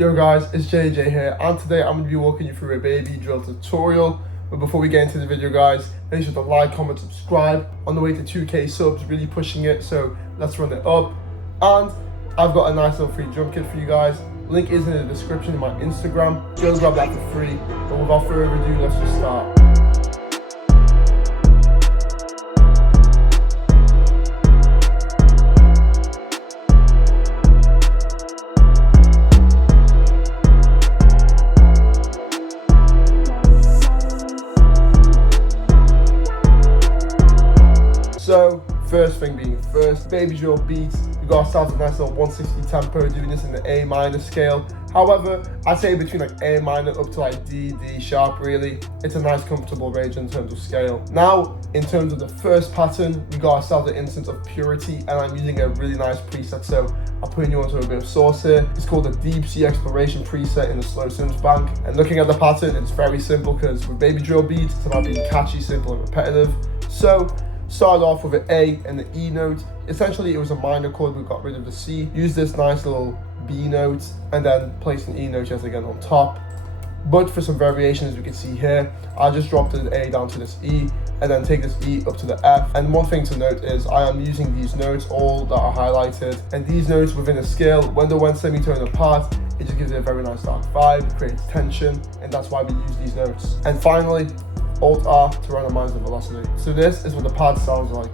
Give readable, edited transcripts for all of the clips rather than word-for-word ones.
Yo guys, it's JJ here, and today I'm going to be walking you through a Babydrill tutorial. But before we get into the video guys, make sure to like, comment, subscribe. On the way to 2k subs, really pushing it, so let's run it up. And I've got a nice little free drum kit for you guys. Link is in the description in my Instagram. Go grab that for free. But without further ado, let's just start. So, first thing being first, Babydrill beats. We got ourselves a nice little 160 tempo, doing this in the A minor scale. However, I'd say between like A minor up to like D sharp really. It's a nice comfortable range in terms of scale. Now, in terms of the first pattern, we got ourselves an instance of Purity, and I'm using a really nice preset, so I'm putting you onto a bit of source here. It's called the Deep Sea Exploration preset in the slow synth bank. And looking at the pattern, it's very simple because with Babydrill beats, it's about being catchy, simple, and repetitive. So, started off with an A and the E note. Essentially, it was a minor chord. We got rid of the C. Used this nice little B note and then placed an E note yet again on top. But for some variations, we can see here, I just dropped the A down to this E and then take this E up to the F. And one thing to note is I am using these notes, all that are highlighted, and these notes within a scale, when they're one semitone apart, it just gives it a very nice dark vibe, creates tension, and that's why we use these notes. And finally, Alt-R to randomize the velocity. So this is what the pad sounds like.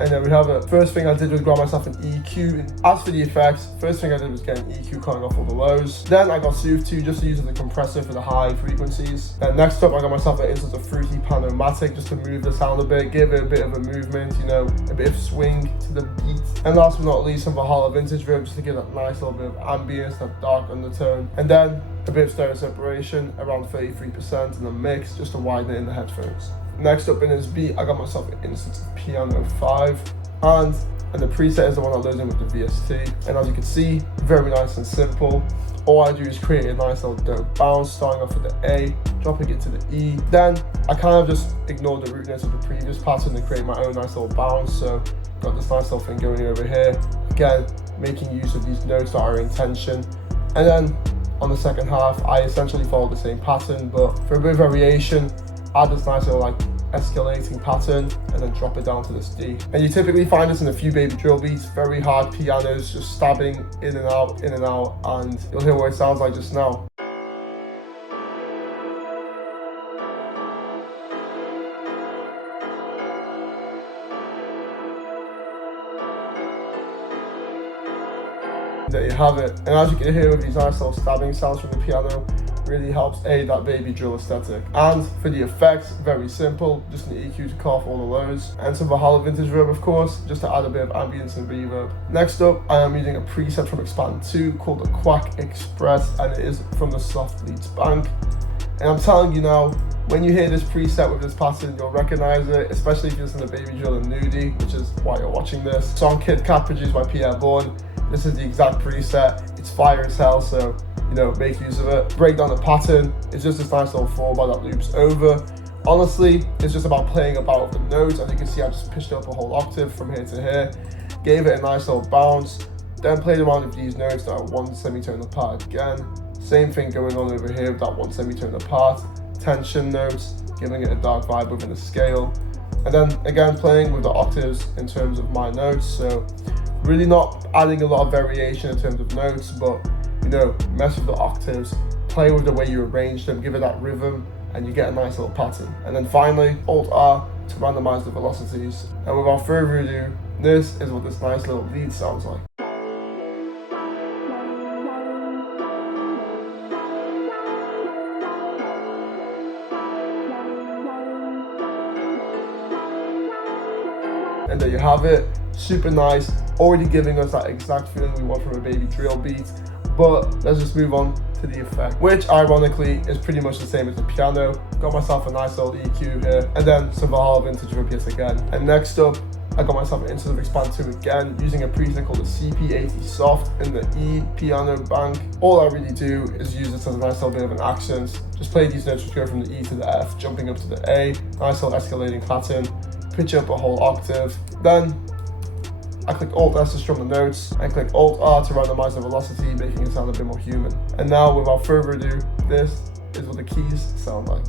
And there we have it. First thing I did was grab myself an EQ. As for the effects, first thing I did was get an EQ cutting off all the lows. Then I got Soothe 2 just to use as a compressor for the high frequencies. Then next up I got myself an instance of Fruity Panomatic just to move the sound a bit, give it a bit of a movement, you know, a bit of swing to the beat. And last but not least, some Valhalla Vintage Reverb just to give that nice little bit of ambience, that dark undertone. And then a bit of stereo separation, around 33% in the mix, just to widen it in the headphones. Next up in this beat, I got myself an instance of Piano 5, and the preset is the one I loaded in with the VST. And as you can see, very nice and simple. All I do is create a nice little dope bounce, starting off with the A, dropping it to the E. Then I kind of just ignored the root notes of the previous pattern and create my own nice little bounce. So got this nice little thing going over here. Again, making use of these notes that are in tension. And then on the second half, I essentially followed the same pattern, but for a bit of variation, add this nice little like escalating pattern and then drop it down to this D. And you typically find this in a few Babydrill beats, very hard pianos, just stabbing in and out, and you'll hear what it sounds like just now. There you have it. And as you can hear with these nice little stabbing sounds from the piano, really helps aid that Babydrill aesthetic. And for the effects, very simple, just an EQ to cut off all the lows, and some Valhalla Vintage Reverb of course, just to add a bit of ambience and reverb. Next up, I am using a preset from Expand 2 called the Quack Express, and it is from the Soft Leads bank. And I'm telling you now, when you hear this preset with this pattern, you'll recognize it, especially if you listen to Babydrill and Nudie, which is why you're watching this. Song Kid Cat produced by Pierre Bourne. This is the exact preset. It's fire as hell, so you know, make use of it. Break down the pattern. It's just this nice little 4-bar that loops over. Honestly, it's just about playing about with the notes. As you can see, I just pitched up a whole octave from here to here. Gave it a nice little bounce. Then played around with these notes that are one semitone apart again. Same thing going on over here with that one semitone apart. Tension notes, giving it a dark vibe within the scale. And then again, playing with the octaves in terms of my notes. So really not adding a lot of variation in terms of notes, but you know, mess with the octaves, play with the way you arrange them, give it that rhythm, and you get a nice little pattern. And then finally, Alt-R to randomize the velocities. And without further ado, this is what this nice little lead sounds like. And there you have it, super nice, already giving us that exact feeling we want from a Babydrill beat. But let's just move on to the effect, which ironically is pretty much the same as the piano. Got myself a nice little EQ here, and then some Valhalla Vintage Reverb again. And next up, I got myself an Instance of Expand 2 again, using a preset called the CP80 Soft in the E piano bank. All I really do is use this as a nice little bit of an accent. Just play these notes which go from the E to the F, jumping up to the A, nice little escalating pattern, pitch up a whole octave. Then I click Alt-S to strum the notes, and click Alt-R to randomize the velocity, making it sound a bit more human. And now, without further ado, this is what the keys sound like.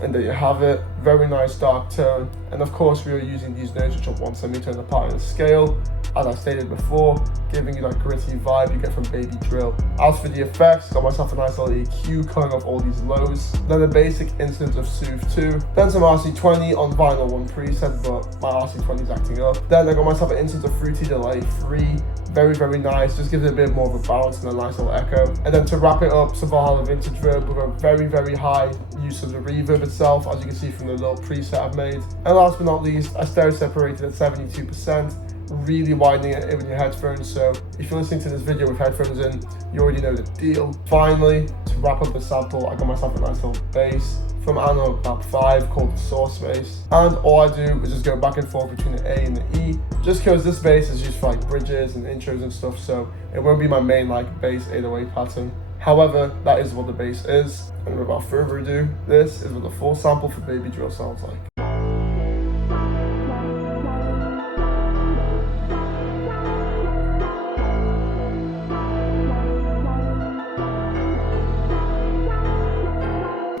And there you have it, very nice dark tone. And of course we are using these notes which are 1 semitone apart in the scale, as I stated before, giving you that gritty vibe you get from Babydrill. As for the effects, got myself a nice little EQ cutting off all these lows, then a basic instance of Soothe 2, then some RC20 on vinyl 1 preset, but my RC20 is acting up. Then I got myself an instance of Fruity Delay 3, very nice, just gives it a bit more of a bounce and a nice little echo. And then to wrap it up, some Valhalla Vintage Reverb with a very high use of the reverb itself, as you can see from the little preset I've made. And last but not least, I stereo separated at 72%, really widening it in your headphones, so if you're listening to this video with headphones in, you already know the deal. Finally, to wrap up the sample, I got myself a nice little bass from Analog Lab 5 called the Source Bass, and all I do is just go back and forth between the A and the E, just because this bass is used for like bridges and intros and stuff, so it won't be my main like bass 808 pattern. However, that is what the bass is, and without further ado, this is what the full sample for Babydrill sounds like.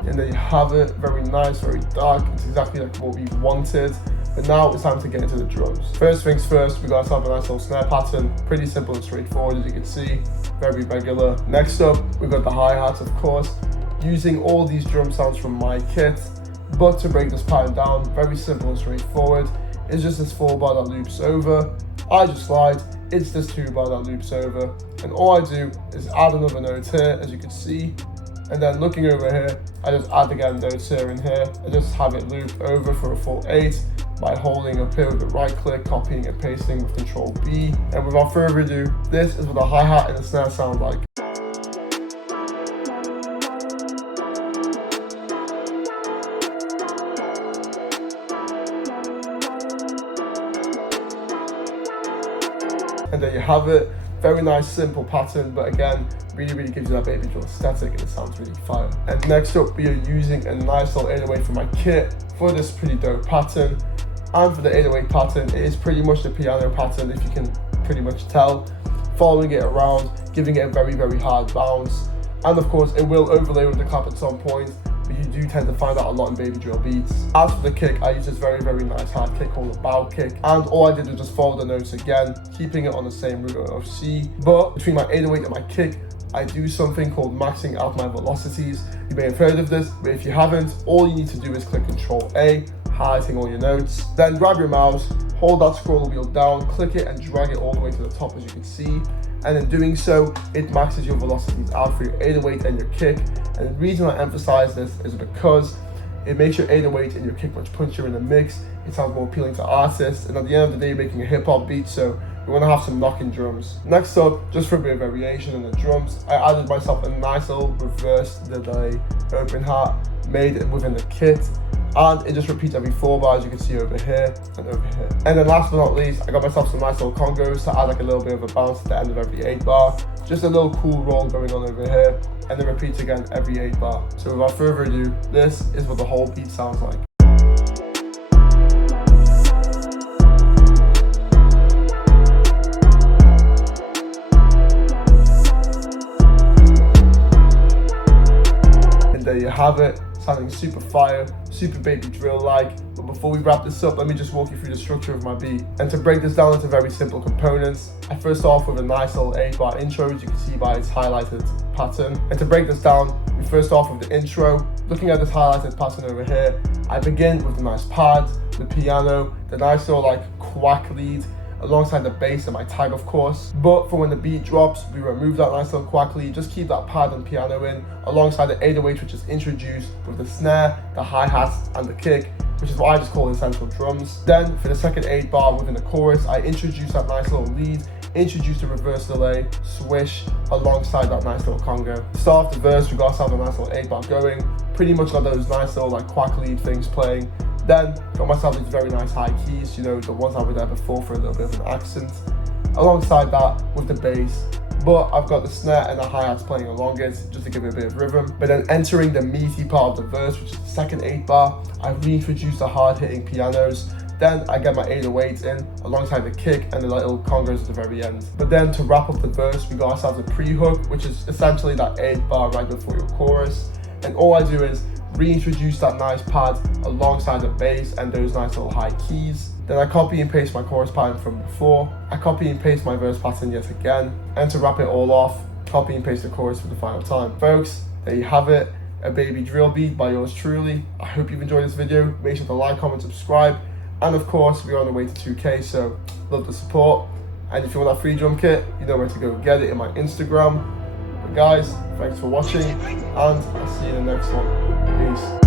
And there you have it, very nice, very dark, it's exactly like what we wanted. But now it's time to get into the drums. First things first, we got ourselves a nice little snare pattern, pretty simple and straightforward as you can see, very regular. Next up, we got the hi-hats of course, using all these drum sounds from my kit. But to break this pattern down, very simple and straightforward, it's just this 4 bar that loops over, I just slide, it's this 2 bar that loops over, and all I do is add another note here as you can see. And then looking over here, I just add again notes here and here, and just have it loop over for a full 8 by holding up here with the right click, copying and pasting with Control B. And without further ado, this is what the hi-hat and the snare sound like. And there you have it. Very nice, simple pattern, but again, really gives you that Babydrill aesthetic and it sounds really fire. And next up, we are using a nice little 808 from my kit for this pretty dope pattern. And for the 808 pattern, it is pretty much the piano pattern, if you can pretty much tell. Following it around, giving it a very hard bounce. And of course, it will overlay with the clap at some point, but you do tend to find that a lot in Babydrill beats. As for the kick, I use this very nice hard kick called a bow kick, and all I did was just follow the notes again, keeping it on the same root of C. But between my 808 and my kick, I do something called maxing out my velocities. You may have heard of this, but if you haven't, all you need to do is click Control A, highlighting all your notes. Then grab your mouse, hold that scroll wheel down, click it and drag it all the way to the top as you can see. And in doing so, it maxes your velocities out for your 808 and your kick. And the reason I emphasize this is because it makes your 808 and your kick much punchier in the mix. It sounds more appealing to artists, and at the end of the day, you're making a hip hop beat, so we want to have some knocking drums. Next up, just for a bit of variation in the drums, I added myself a nice little reverse delay open hat, made it within the kit, and it just repeats every 4 bar as you can see over here and over here. And then last but not least, I got myself some nice little congos to add like a little bit of a bounce at the end of every 8 bar. Just a little cool roll going on over here, and then repeats again every 8 bar. So without further ado, this is what the whole beat sounds like. And there you have it, sounding super fire, super Babydrill-like. But before we wrap this up, let me just walk you through the structure of my beat. And to break this down into very simple components, I first start off with a nice little 8 bar intro, as you can see by its highlighted pattern. And to break this down, we first start off with the intro. Looking at this highlighted pattern over here, I begin with the nice pad, the piano, the nice little like quack lead, alongside the bass and my tag of course. But for when the beat drops, we remove that nice little quack lead, just keep that pad and piano in, alongside the 808 which is introduced with the snare, the hi-hats and the kick, which is what I just call essential drums. Then for the second 8 bar within the chorus, I introduce that nice little lead introduce the reverse delay, swish, alongside that nice little congo. Start off the verse, we got ourselves a nice little 8-bar going, pretty much got those nice little like quack lead things playing. Then got myself these very nice high keys, you know, the ones that were there before for a little bit of an accent. Alongside that with the bass, but I've got the snare and the hi-hats playing along it just to give it a bit of rhythm. But then entering the meaty part of the verse, which is the second 8-bar, I reintroduce the hard-hitting pianos. Then I get my 808s in alongside the kick and the little congos at the very end. But then to wrap up the verse, we got ourselves a pre-hook, which is essentially that 8-bar right before your chorus. And all I do is reintroduce that nice pad alongside the bass and those nice little high keys. Then I copy and paste my chorus pattern from before. I copy and paste my verse pattern yet again. And to wrap it all off, copy and paste the chorus for the final time. Folks, there you have it. A Babydrill beat by yours truly. I hope you've enjoyed this video. Make sure to like, comment, subscribe. And of course, we're on the way to 2K, so love the support. And if you want that free drum kit, you know where to go get it in my Instagram. But guys, thanks for watching, and I'll see you in the next one. Peace.